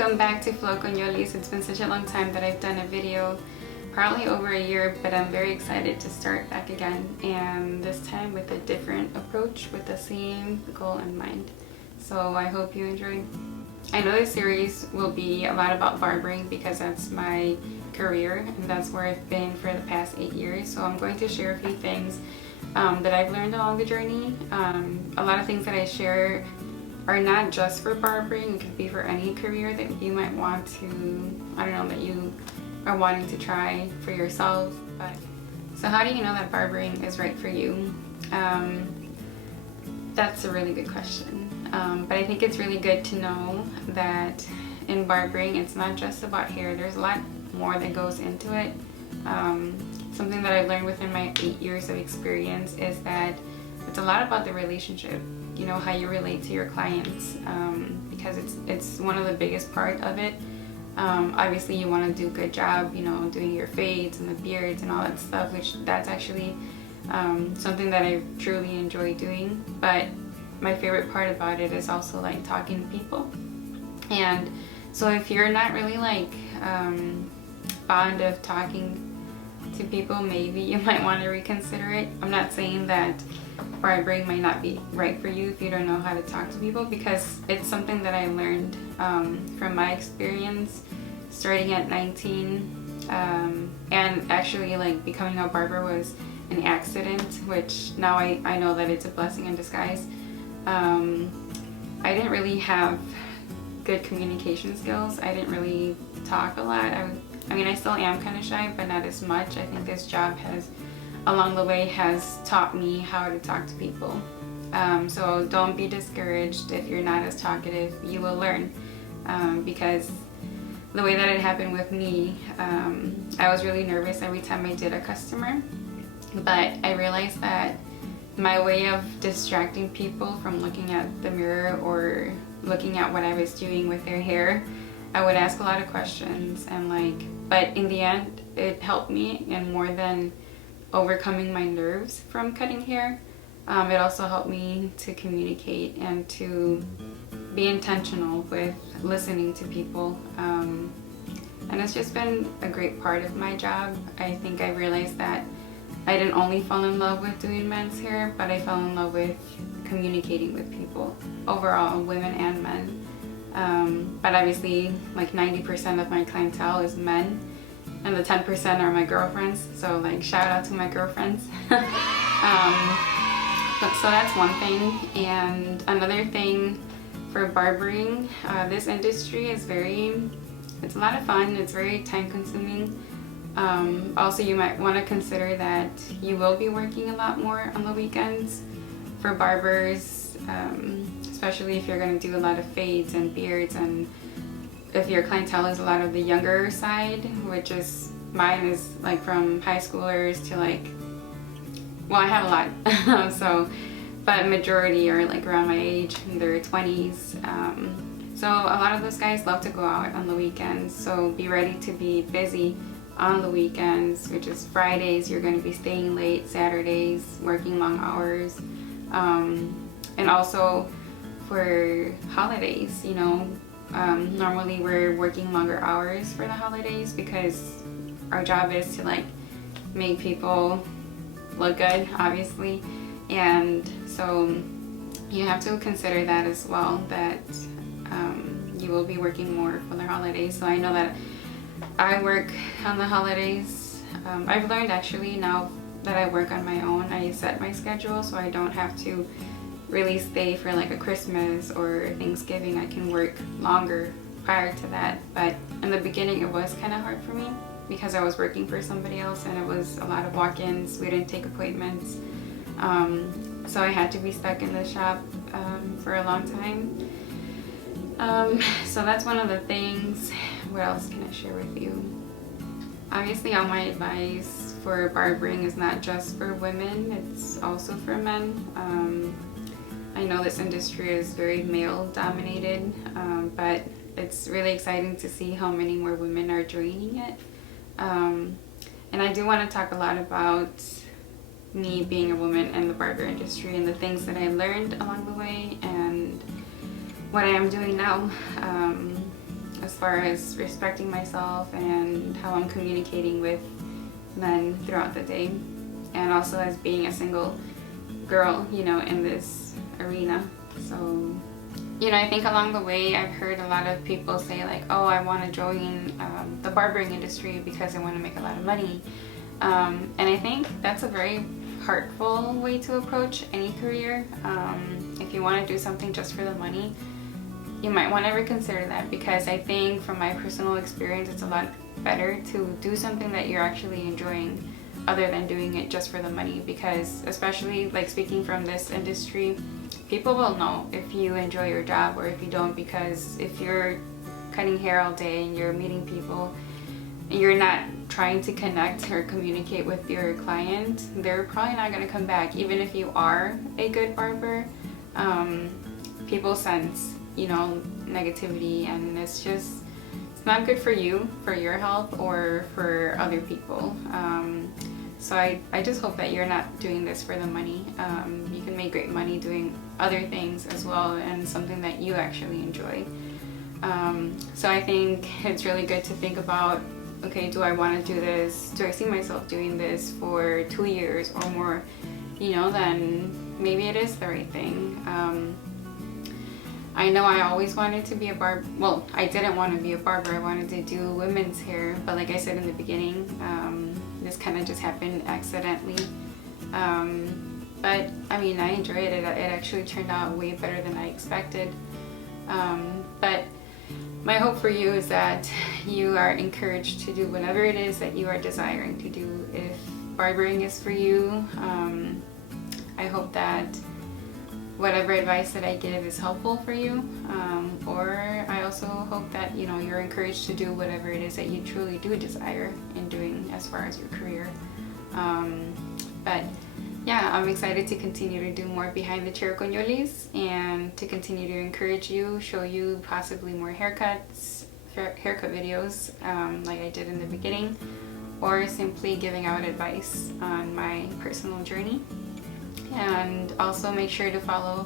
Welcome back to Con Yoliz. It's been such a long time that I've done a video, probably over a year, but I'm very excited to start back again, and this time with a different approach with the same goal in mind. So I hope you enjoy. I know this series will be a lot about barbering because that's my career and that's where I've been for the past 8 years. So I'm going to share a few things that I've learned along the journey. A lot of things that I share are not just for barbering. It could be for any career that you might want to, I don't know, that you are wanting to try for yourself. But so how do you know that barbering is right for you? That's a really good question. But I think it's really good to know that in barbering, it's not just about hair. There's a lot more that goes into it. Something that I've learned within my 8 years of experience is that it's a lot about the relationship, you know, how you relate to your clients, because it's one of the biggest part of it. Obviously you want to do a good job, you know, doing your fades and the beards and all that stuff, which that's actually something that I truly enjoy doing. But my favorite part about it is also like talking to people. And so if you're not really like fond of talking to people, maybe you might want to reconsider it. I'm not saying that barbering might not be right for you if you don't know how to talk to people, because it's something that I learned from my experience starting at 19, and actually like becoming a barber was an accident, which now I know that it's a blessing in disguise. I didn't really have good communication skills. I didn't really talk a lot. I mean, I still am kind of shy, but not as much. I think this job has, along the way, has taught me how to talk to people. So don't be discouraged if you're not as talkative. You will learn, because the way that it happened with me, I was really nervous every time I did a customer, but I realized that my way of distracting people from looking at the mirror or looking at what I was doing with their hair, I would ask a lot of questions, and but in the end it helped me, and more than overcoming my nerves from cutting hair, it also helped me to communicate and to be intentional with listening to people, and it's just been a great part of my job. I think I realized that I didn't only fall in love with doing men's hair, but I fell in love with communicating with people overall, women and men. But obviously like 90% of my clientele is men, and the 10% are my girlfriends, so like shout out to my girlfriends. But so that's one thing. And another thing for barbering, this industry is it's a lot of fun. It's very time consuming. Also, you might want to consider that you will be working a lot more on the weekends for barbers, especially if you're going to do a lot of fades and beards, and if your clientele is a lot of the younger side, which is mine, is like from high schoolers to like, well, I have a lot, so, but majority are like around my age, in their 20s. So a lot of those guys love to go out on the weekends, so be ready to be busy on the weekends, which is Fridays you're going to be staying late, Saturdays working long hours, and also for holidays, you know, normally we're working longer hours for the holidays because our job is to like make people look good, obviously, and so you have to consider that as well, that you will be working more for the holidays. So I know that I work on the holidays. I've learned actually now that I work on my own, I set my schedule so I don't have to really stay for like a Christmas or Thanksgiving. I can work longer prior to that, but in the beginning it was kind of hard for me because I was working for somebody else and it was a lot of walk-ins. We didn't take appointments, so I had to be stuck in the shop for a long time. So that's one of the things. What else can I share with you? Obviously, all my advice for barbering is not just for women, it's also for men. I know this industry is very male dominated, but it's really exciting to see how many more women are joining it. And I do want to talk a lot about me being a woman in the barber industry and the things that I learned along the way and what I am doing now. as far as respecting myself and how I'm communicating with men throughout the day, and also as being a single girl, you know, in this arena. So, you know, I think along the way I've heard a lot of people say like, oh, I want to join the barbering industry because I want to make a lot of money. And I think that's a very hurtful way to approach any career. If you want to do something just for the money, you might want to reconsider that, because I think from my personal experience it's a lot better to do something that you're actually enjoying other than doing it just for the money. Because especially like speaking from this industry, people will know if you enjoy your job or if you don't, because if you're cutting hair all day and you're meeting people and you're not trying to connect or communicate with your client, they're probably not going to come back. Even if you are a good barber, people sense, you know, negativity, and it's not good for you, for your health, or for other people. So I just hope that you're not doing this for the money. You can make great money doing other things as well, and something that you actually enjoy. So I think it's really good to think about, okay, do I want to do this? Do I see myself doing this for 2 years or more? You know, then maybe it is the right thing. I know I always wanted to be a barber. Well, I didn't want to be a barber. I wanted to do women's hair. But like I said in the beginning, this kind of just happened accidentally. But I mean, I enjoyed it. It actually turned out way better than I expected. But my hope for you is that you are encouraged to do whatever it is that you are desiring to do. If barbering is for you, I hope that whatever advice that I give is helpful for you, or I also hope that, you know, you're encouraged to do whatever it is that you truly do desire in doing as far as your career. But yeah, I'm excited to continue to do more behind the chair Con Yoliz, and to continue to encourage you, show you possibly more haircut videos like I did in the beginning, or simply giving out advice on my personal journey. And also make sure to follow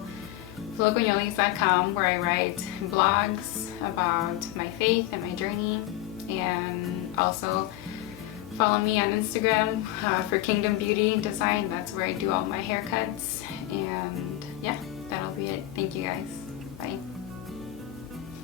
FlowConYoliz.com, where I write blogs about my faith and my journey. And also follow me on Instagram for Kingdom Beauty Design. That's where I do all my haircuts. And yeah, that'll be it. Thank you guys. Bye.